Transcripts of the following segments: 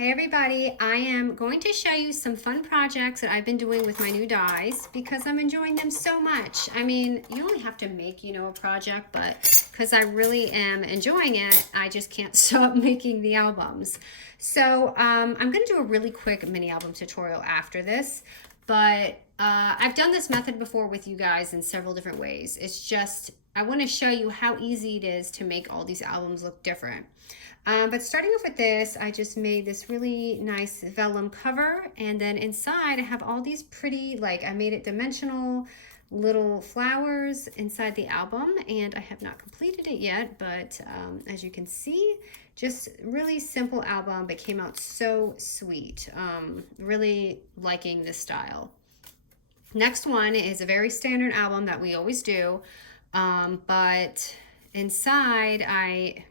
Hey everybody, I am going to show you some fun projects that I've been doing with my new dies because I'm enjoying them so much. I mean, you only have to make, a project, but because I really am enjoying it, I just can't stop making the albums. So I'm going to do a really quick mini album tutorial after this, but I've done this method before with you guys in several different ways. It's just, I want to show you how easy it is to make all these albums look different. But starting off with this, I just made this really nice vellum cover, and then inside I have all these pretty, I made it dimensional little flowers inside the album, and I have not completed it yet, but as you can see, just really simple album, but came out so sweet. Really liking this style. Next one is a very standard album that we always do, but inside I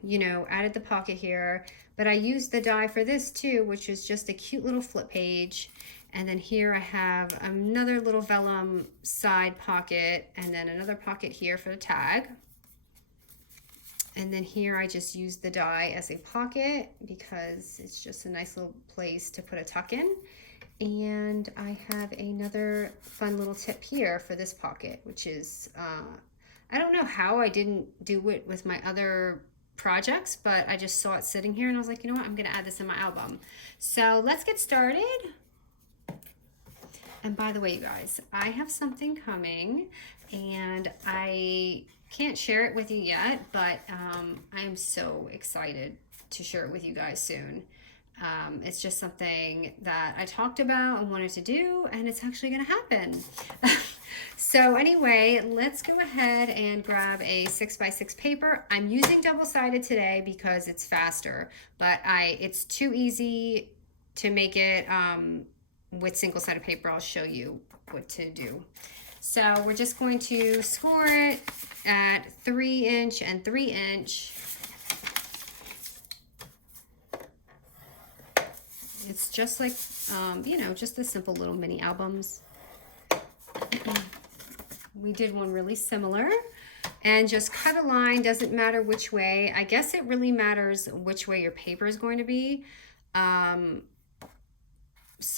added the pocket here, but I used the die for this too, which is just a cute little flip page. And then here I have another little vellum side pocket, and then another pocket here for the tag. And then here I just used the die as a pocket because it's just a nice little place to put a tuck in. And I have another fun little tip here for this pocket, which is I don't know how I didn't do it with my other projects, but I just saw it sitting here and I was like, you know what, I'm gonna add this in my album. So let's get started. And by the way, you guys, I have something coming and I can't share it with you yet, but I am so excited to share it with you guys soon. It's just something that I talked about and wanted to do, and it's actually gonna happen. So anyway, let's go ahead and grab a 6x6 paper. I'm using double-sided today because it's faster, but it's too easy to make it with single-sided paper. I'll show you what to do. So we're just going to score it at 3" and 3". It's just like, just the simple little mini albums. We did one really similar, and just cut a line. Doesn't matter which way. I guess it really matters which way your paper is going to be. So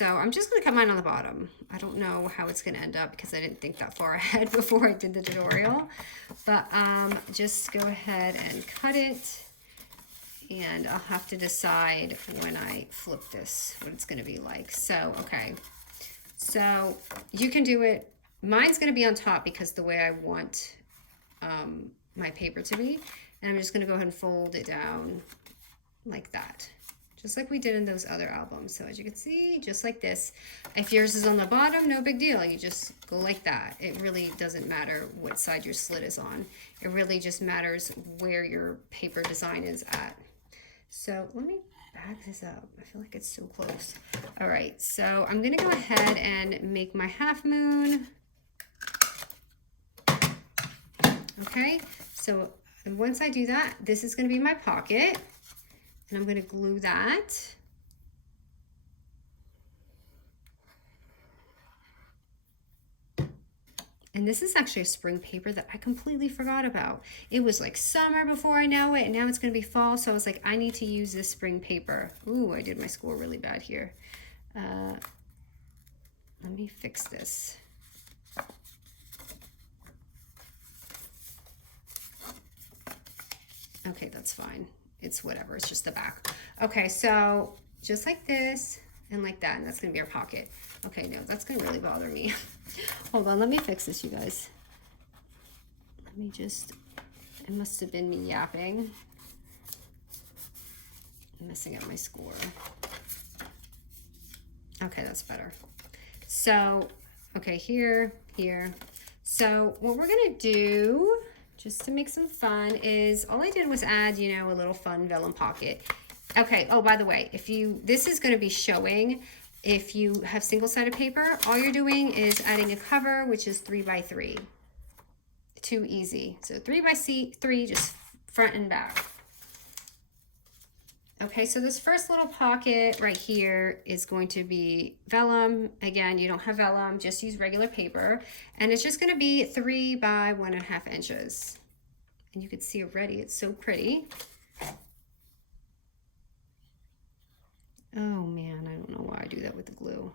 I'm just going to cut mine on the bottom. I don't know how it's going to end up because I didn't think that far ahead before I did the tutorial. But just go ahead and cut it. And I'll have to decide when I flip this what it's going to be like. So, okay. So you can do it. Mine's going to be on top because the way I want my paper to be. And I'm just going to go ahead and fold it down like that. Just like we did in those other albums. So as you can see, just like this. If yours is on the bottom, no big deal. You just go like that. It really doesn't matter what side your slit is on. It really just matters where your paper design is at. So let me bag this up. I feel like it's so close. All right, so I'm gonna go ahead and make my half moon. Okay, so once I do that, this is gonna be my pocket, and I'm gonna glue that. And this is actually a spring paper that I completely forgot about. It was like summer before I know it, and now it's gonna be fall, so I was like, I need to use this spring paper. Ooh, I did my score really bad here. Let me fix this. Okay, that's fine. It's whatever, it's just the back. Okay, so just like this and like that, and that's gonna be our pocket. Okay, no, that's gonna really bother me. Hold on, let me fix this, you guys. Let me just, it must have been me yapping. I'm messing up my score. Okay, that's better. So, okay, here. So what we're gonna do, just to make some fun, is all I did was add, a little fun vellum pocket. Okay, oh, by the way, this is gonna be showing. If you have single-sided paper, all you're doing is adding a cover, which is 3x3. Too easy. So 3x3, just front and back. Okay, so this first little pocket right here is going to be vellum. Again, you don't have vellum, just use regular paper. And it's just gonna be 3 by 1.5 inches. And you can see already, it's so pretty. Oh do that with the glue.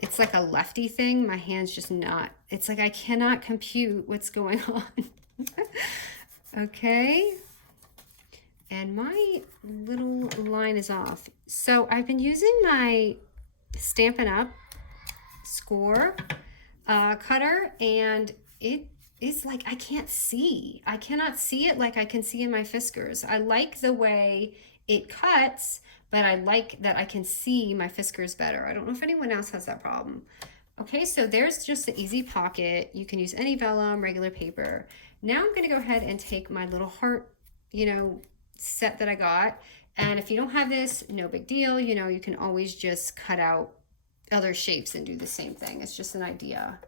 It's like a lefty thing. My hand's just not, it's like I cannot compute what's going on. Okay. And my little line is off. So I've been using my Stampin' Up! Score cutter, and it is like I can't see. I cannot see it like I can see in my Fiskars. I like the way it cuts, but I like that I can see my Fiskars better. I don't know if anyone else has that problem. Okay, so there's just the easy pocket. You can use any vellum, regular paper. Now I'm gonna go ahead and take my little heart, you know, set that I got. And if you don't have this, no big deal. You know, you can always just cut out other shapes and do the same thing. It's just an idea.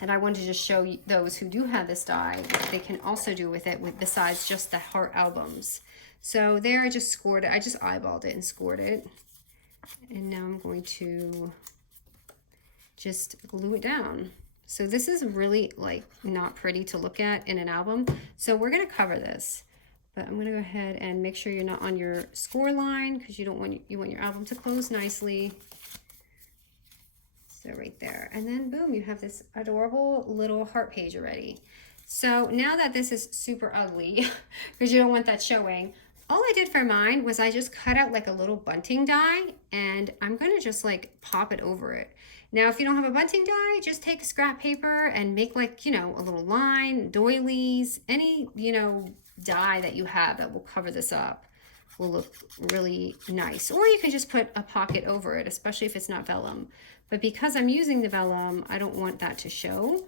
And I wanted to just show you those who do have this die what they can also do with it, with besides just the heart albums. So there I just scored it. I just eyeballed it and scored it. And now I'm going to just glue it down. So this is really like not pretty to look at in an album. So we're gonna cover this. But I'm gonna go ahead and make sure you're not on your score line because you don't want you want your album to close nicely. So right there, and then boom, you have this adorable little heart page already. So now that this is super ugly, because you don't want that showing, all I did for mine was I just cut out like a little bunting die, and I'm gonna just like pop it over it. Now, if you don't have a bunting die, just take scrap paper and make like, you know, a little line, doilies, any, you know, die that you have that will cover this up will look really nice. Or you can just put a pocket over it, especially if it's not vellum. But because I'm using the vellum, I don't want that to show.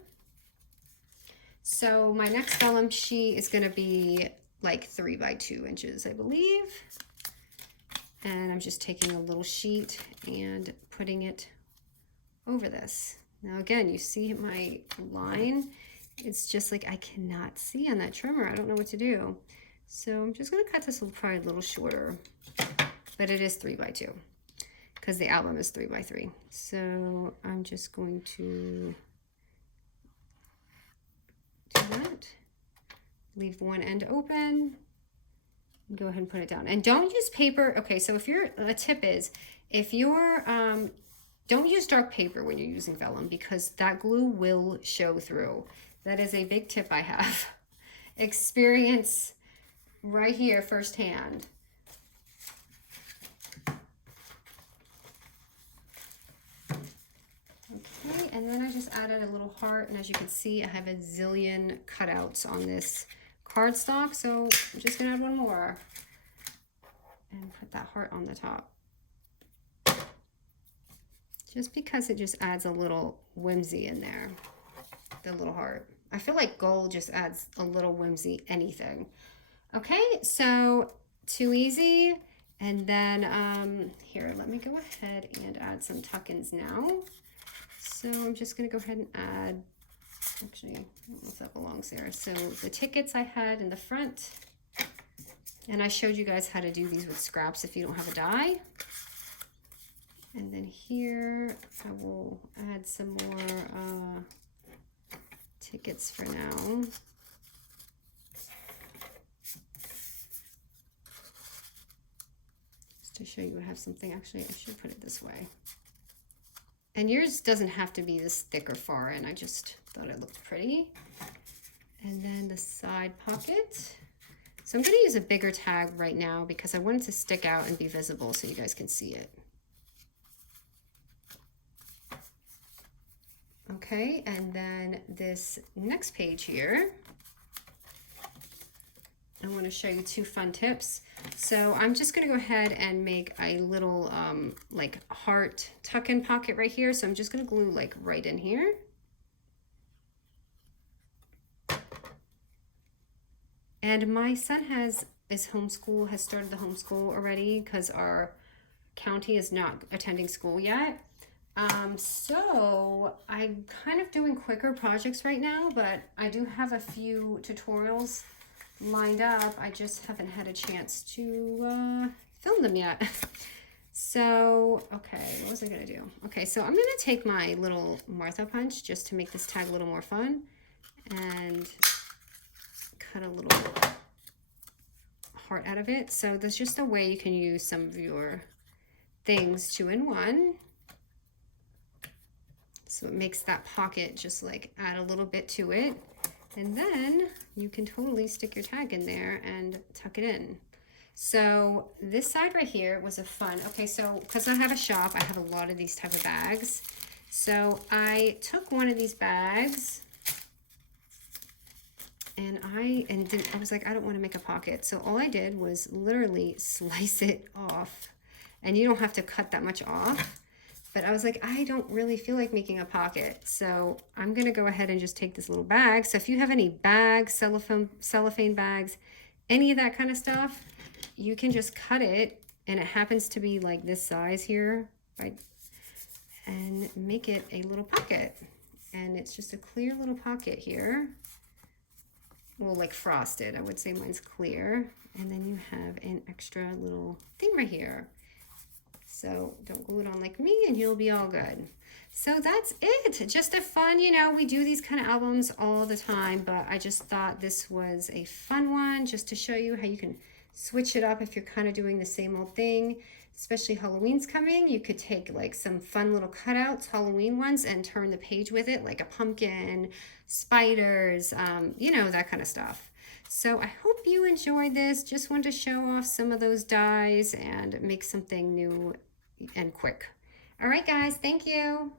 So my next vellum sheet is gonna be like 3 by 2 inches, I believe. And I'm just taking a little sheet and putting it over this. Now again, you see my line? It's just like I cannot see on that trimmer. I don't know what to do. So I'm just gonna cut this probably a little shorter, but it is 3 by 2 because the album is 3 by 3. So I'm just going to do that. Leave one end open. Go ahead and put it down. And don't use paper. Okay, so if you're, a tip is, if you're, don't use dark paper when you're using vellum because that glue will show through. That is a big tip I have. Experience right here firsthand. Okay, and then I just added a little heart, and as you can see, I have a zillion cutouts on this cardstock, so I'm just gonna add one more and put that heart on the top. Just because it just adds a little whimsy in there, the little heart. I feel like gold just adds a little whimsy anything. Okay, so too easy. And then here, let me go ahead and add some tuck-ins now. So I'm just gonna go ahead and add, actually, I don't know if that belongs there. So the tickets I had in the front, and I showed you guys how to do these with scraps if you don't have a die. And then here, I will add some more tickets for now. Just to show you I have something, actually, I should put it this way. And yours doesn't have to be this thick or far in, I just thought it looked pretty. And then the side pocket. So I'm gonna use a bigger tag right now because I want it to stick out and be visible so you guys can see it. Okay, and then this next page here, I want to show you 2 fun tips. So I'm just going to go ahead and make a little like heart tuck-in pocket right here. So I'm just going to glue like right in here. And my son has started the homeschool already because our county is not attending school yet. So I'm kind of doing quicker projects right now, but I do have a few tutorials lined up. I just haven't had a chance to film them yet. So, okay, what was I gonna do? Okay, so I'm gonna take my little Martha punch just to make this tag a little more fun and cut a little heart out of it. So there's just a way you can use some of your things 2-in-1. So it makes that pocket just like add a little bit to it. And then you can totally stick your tag in there and tuck it in. So this side right here was a fun, okay, so because I have a shop, I have a lot of these type of bags. So I took one of these bags and I was like, I don't want to make a pocket. So all I did was literally slice it off. And you don't have to cut that much off. But I was like, I don't really feel like making a pocket. So I'm going to go ahead and just take this little bag. So if you have any bags, cellophane bags, any of that kind of stuff, you can just cut it. And it happens to be like this size here, right? And make it a little pocket. And it's just a clear little pocket here. Well, like frosted. I would say mine's clear. And then you have an extra little thing right here. So don't glue it on like me and you'll be all good. So that's it. Just a fun, you know, we do these kind of albums all the time, but I just thought this was a fun one just to show you how you can switch it up if you're kind of doing the same old thing. Especially Halloween's coming, you could take like some fun little cutouts, Halloween ones, and turn the page with it, like a pumpkin, spiders, you know, that kind of stuff. So I hope you enjoyed this. Just wanted to show off some of those dies and make something new and quick. All right, guys, thank you.